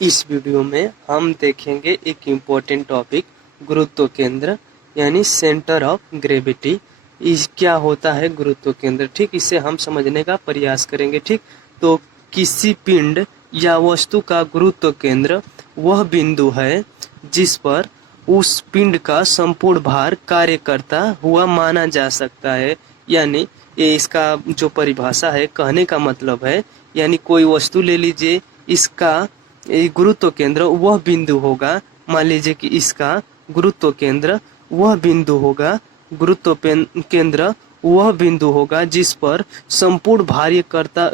इस वीडियो में हम देखेंगे एक इम्पोर्टेंट टॉपिक गुरुत्व केंद्र यानी सेंटर ऑफ ग्रेविटी। इस क्या होता है गुरुत्व केंद्र, ठीक, इसे हम समझने का प्रयास करेंगे। ठीक, तो किसी पिंड या वस्तु का गुरुत्व केंद्र वह बिंदु है जिस पर उस पिंड का संपूर्ण भार कार्य करता हुआ माना जा सकता है। यानी ये इसका जो परिभाषा है, कहने का मतलब है, यानी कोई वस्तु ले लीजिए, इसका गुरुत्व केंद्र वह बिंदु होगा। मान लीजिए कि इसका गुरुत्व केंद्र वह बिंदु होगा, गुरुत्व केंद्र वह बिंदु होगा जिस पर संपूर्ण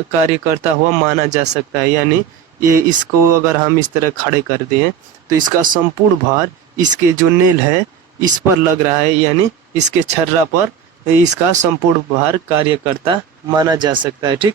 कार्य करता हुआ माना जा सकता है। यानी ये इसको अगर हम इस तरह खड़े कर दें तो इसका संपूर्ण भार इसके जो नेल है इस पर लग रहा है, यानी इसके छर्रा पर इसका संपूर्ण भार कार्य करता माना जा सकता है। ठीक,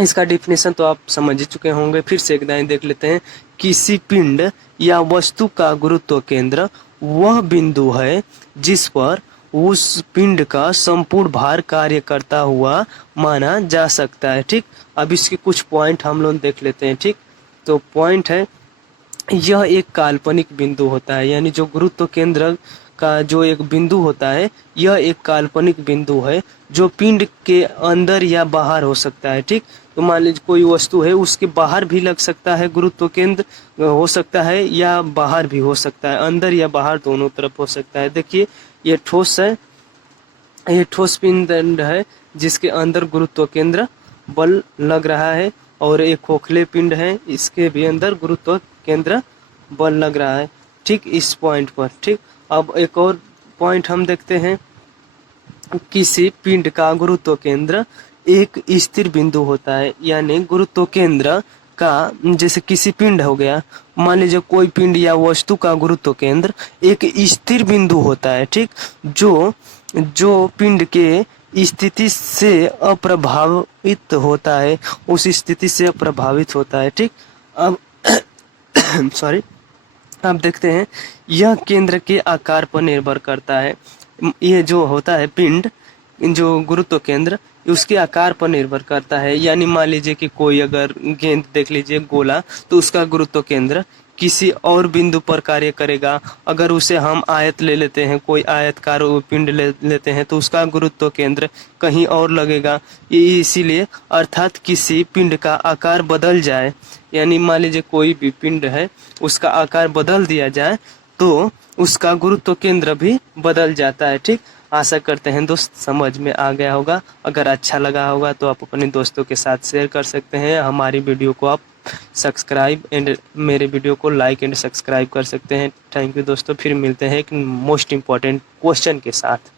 इसका डिफिनेशन तो आप समझ ही चुके होंगे, फिर से एक दाएं देख लेते हैं। किसी पिंड या वस्तु का गुरुत्व केंद्र वह बिंदु है जिस पर उस पिंड का संपूर्ण भार कार्य करता हुआ माना जा सकता है। ठीक, अब इसके कुछ पॉइंट हम लोग देख लेते हैं। ठीक, तो पॉइंट है, यह एक काल्पनिक बिंदु होता है, यानी जो गुरुत्व केंद्र का जो एक बिंदु होता है यह एक काल्पनिक बिंदु है जो पिंड के अंदर या बाहर हो सकता है। ठीक, तो मान लीजिए कोई वस्तु है, उसके बाहर भी लग सकता है गुरुत्व केंद्र, हो सकता है, या बाहर भी हो सकता है, अंदर या बाहर दोनों तरफ हो सकता है। देखिए ये ठोस है, ये ठोस पिंड है जिसके अंदर गुरुत्व केंद्र बल लग रहा है, और एक खोखले पिंड है, इसके भी अंदर गुरुत्व केंद्र बल लग रहा है। ठीक, इस पॉइंट पर। ठीक, अब एक और पॉइंट हम देखते हैं। किसी पिंड का गुरुत्व केंद्र एक स्थिर बिंदु होता है, यानी गुरुत्व केंद्र का, जैसे किसी पिंड हो गया, मान लीजिए कोई पिंड या वस्तु का गुरुत्व केंद्र एक स्थिर बिंदु होता है। ठीक, जो पिंड के स्थिति से अप्रभावित होता है, उस स्थिति से प्रभावित होता है। ठीक, अब सॉरी, अब देखते हैं, यह केंद्र के आकार पर निर्भर करता है। ये जो होता है पिंड, जो गुरुत्व केंद्र, उसके आकार पर निर्भर करता है। यानी मान लीजिए कि कोई अगर गेंद देख लीजिए गोला, तो उसका गुरुत्व केंद्र किसी और बिंदु पर कार्य करेगा। अगर उसे हम आयत ले लेते हैं, कोई आयतकार पिंड ले लेते हैं, तो उसका गुरुत्व केंद्र कहीं और लगेगा। इसीलिए अर्थात किसी पिंड का आकार बदल जाए, यानी मान लीजिए कोई भी पिंड है, उसका आकार बदल दिया जाए तो उसका गुरुत्व केंद्र भी बदल जाता है। ठीक, आशा करते हैं दोस्त समझ में आ गया होगा। अगर अच्छा लगा होगा तो आप अपने दोस्तों के साथ शेयर कर सकते हैं। हमारी वीडियो को आप सब्सक्राइब एंड मेरे वीडियो को लाइक एंड सब्सक्राइब कर सकते हैं। थैंक यू दोस्तों, फिर मिलते हैं एक मोस्ट इम्पॉर्टेंट क्वेश्चन के साथ।